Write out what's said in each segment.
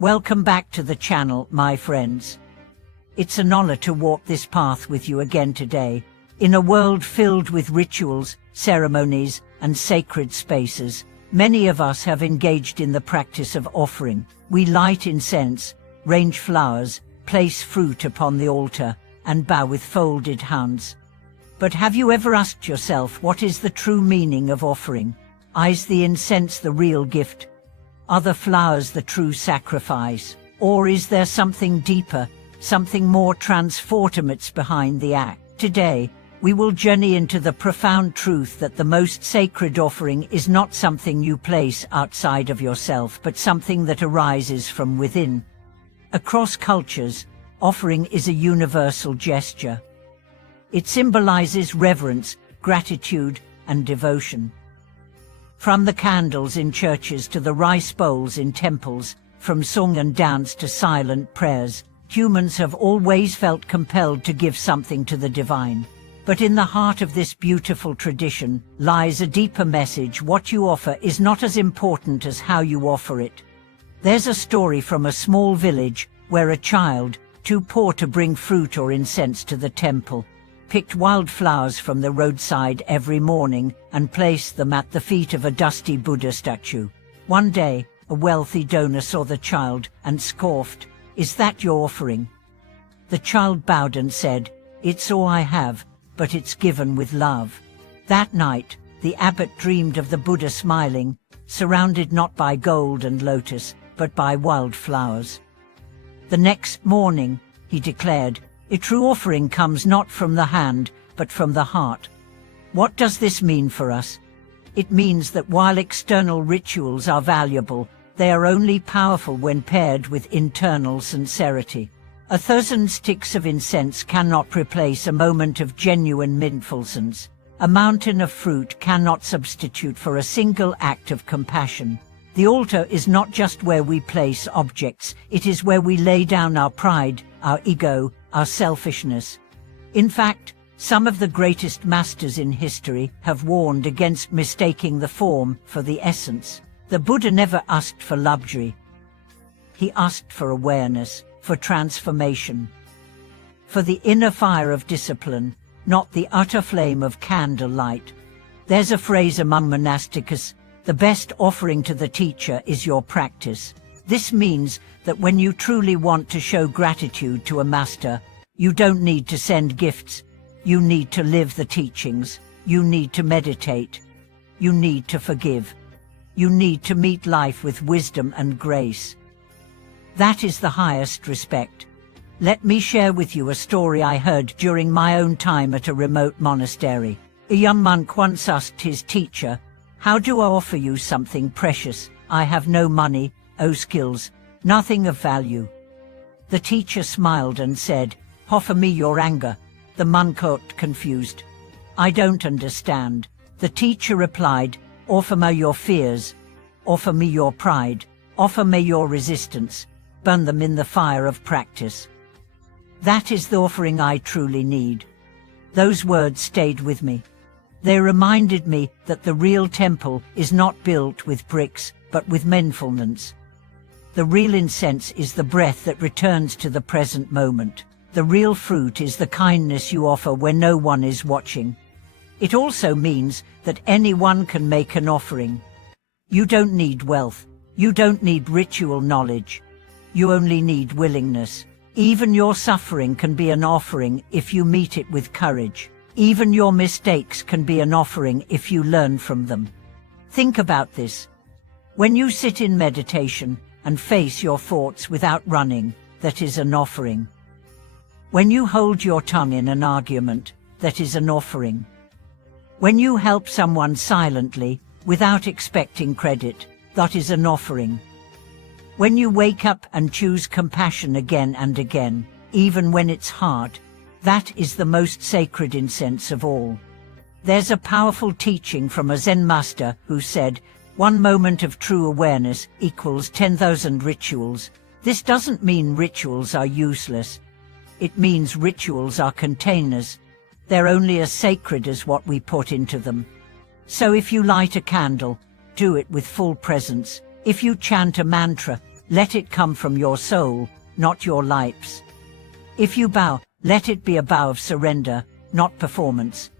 Welcome back to the channel, my friends. It's an honor to walk this path with you again today. In a world filled with rituals, ceremonies, and sacred spaces, many of us have engaged in the practice of offering. We light incense, range flowers, place fruit upon the altar, and bow with folded hands. But have you ever asked yourself, what is the true meaning of offering? Is the incense the real gift? Are the flowers the true sacrifice? Or is there something deeper, something more transformative behind the act? Today, we will journey into the profound truth that the most sacred offering is not something you place outside of yourself, but something that arises from within. Across cultures, offering is a universal gesture. It symbolizes reverence, gratitude, and devotion. From the candles in churches to the rice bowls in temples, from song and dance to silent prayers, humans have always felt compelled to give something to the divine. But in the heart of this beautiful tradition lies a deeper message. What you offer is not as important as how you offer it. There's a story from a small village where a child, too poor to bring fruit or incense to the temple, picked wildflowers from the roadside every morning and placed them at the feet of a dusty Buddha statue. One day, a wealthy donor saw the child and scoffed, "Is that your offering?" The child bowed and said, "It's all I have, but it's given with love." That night, the abbot dreamed of the Buddha smiling, surrounded not by gold and lotus, but by wildflowers. The next morning, he declared, "A true offering comes not from the hand, but from the heart." What does this mean for us? It means that while external rituals are valuable, they are only powerful when paired with internal sincerity. 1,000 sticks of incense cannot replace a moment of genuine mindfulness. A mountain of fruit cannot substitute for a single act of compassion. The altar is not just where we place objects, it is where we lay down our pride, our ego, our selfishness. In fact, some of the greatest masters in history have warned against mistaking the form for the essence. The Buddha never asked for luxury. He asked for awareness, for transformation, for the inner fire of discipline, not the utter flame of candlelight. There's a phrase among monastics, "The best offering to the teacher is your practice." This means that when you truly want to show gratitude to a master, you don't need to send gifts. You need to live the teachings. You need to meditate. You need to forgive. You need to meet life with wisdom and grace. That is the highest respect. Let me share with you a story I heard during my own time at a remote monastery. A young monk once asked his teacher, "How do I offer you something precious? I have no money, no skills, nothing of value." The teacher smiled and said, "Offer me your anger." The monk looked confused. "I don't understand." The teacher replied, "Offer me your fears. Offer me your pride. Offer me your resistance. Burn them in the fire of practice. That is the offering I truly need." Those words stayed with me. They reminded me that the real temple is not built with bricks, but with mindfulness. The real incense is the breath that returns to the present moment. The real fruit is the kindness you offer when no one is watching. It also means that anyone can make an offering. You don't need wealth. You don't need ritual knowledge. You only need willingness. Even your suffering can be an offering if you meet it with courage. Even your mistakes can be an offering if you learn from them. Think about this. When you sit in meditation and face your thoughts without running, that is an offering. When you hold your tongue in an argument, that is an offering. When you help someone silently, without expecting credit, that is an offering. When you wake up and choose compassion again and again, even when it's hard, that is the most sacred incense of all. There's a powerful teaching from a Zen master who said, "One moment of true awareness equals 10,000 rituals." This doesn't mean rituals are useless. It means rituals are containers. They're only as sacred as what we put into them. So if you light a candle, do it with full presence. If you chant a mantra, let it come from your soul, not your lips. If you bow, let it be a bow of surrender, not performance.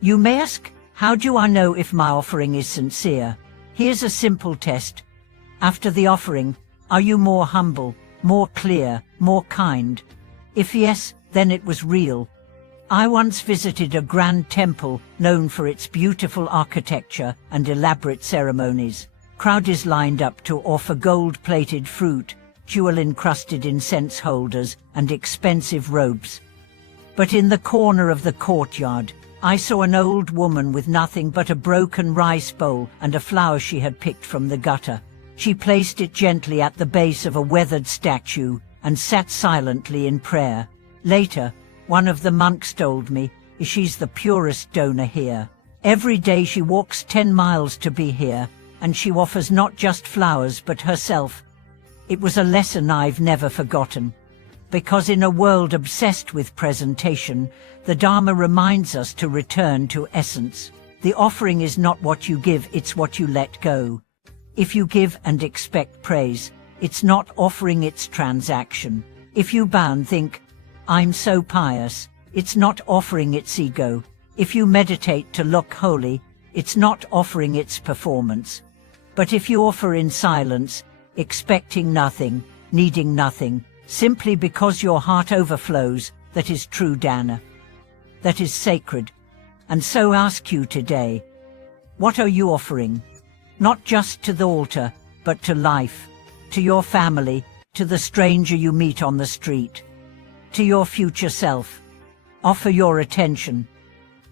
You may ask, how do I know if my offering is sincere? Here's a simple test. After the offering, are you more humble, more clear, more kind? If yes, then it was real. I once visited a grand temple known for its beautiful architecture and elaborate ceremonies. Crowds lined up to offer gold-plated fruit, jewel-encrusted incense holders, and expensive robes. But in the corner of the courtyard, I saw an old woman with nothing but a broken rice bowl and a flower she had picked from the gutter. She placed it gently at the base of a weathered statue and sat silently in prayer. Later, one of the monks told me, she's the purest donor here. Every day she walks 10 miles to be here, and she offers not just flowers but herself. It was a lesson I've never forgotten. Because in a world obsessed with presentation, the Dharma reminds us to return to essence. The offering is not what you give, it's what you let go. If you give and expect praise, it's not offering, it's transaction. If you bow and think, I'm so pious, it's not offering, it's ego. If you meditate to look holy, it's not offering, it's performance. But if you offer in silence, expecting nothing, needing nothing, simply because your heart overflows, that is true dana. That is sacred. And so ask you today, what are you offering? Not just to the altar, but to life, to your family, to the stranger you meet on the street, to your future self. Offer your attention,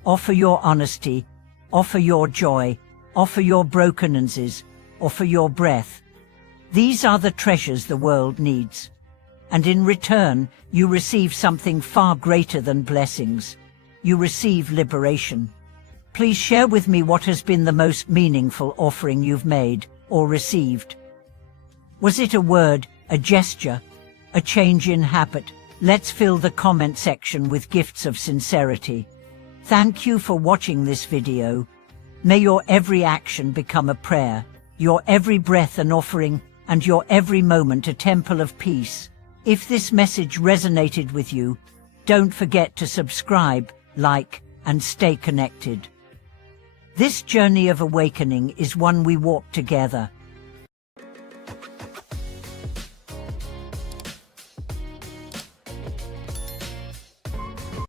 offer your honesty, offer your joy, offer your brokennesses, offer your breath. These are the treasures the world needs. And in return, you receive something far greater than blessings. You receive liberation. Please share with me what has been the most meaningful offering you've made or received. Was it a word, a gesture, a change in habit? Let's fill the comment section with gifts of sincerity. Thank you for watching this video. May your every action become a prayer, your every breath an offering, and your every moment a temple of peace. If this message resonated with you, don't forget to subscribe, like, and stay connected. This journey of awakening is one we walk together.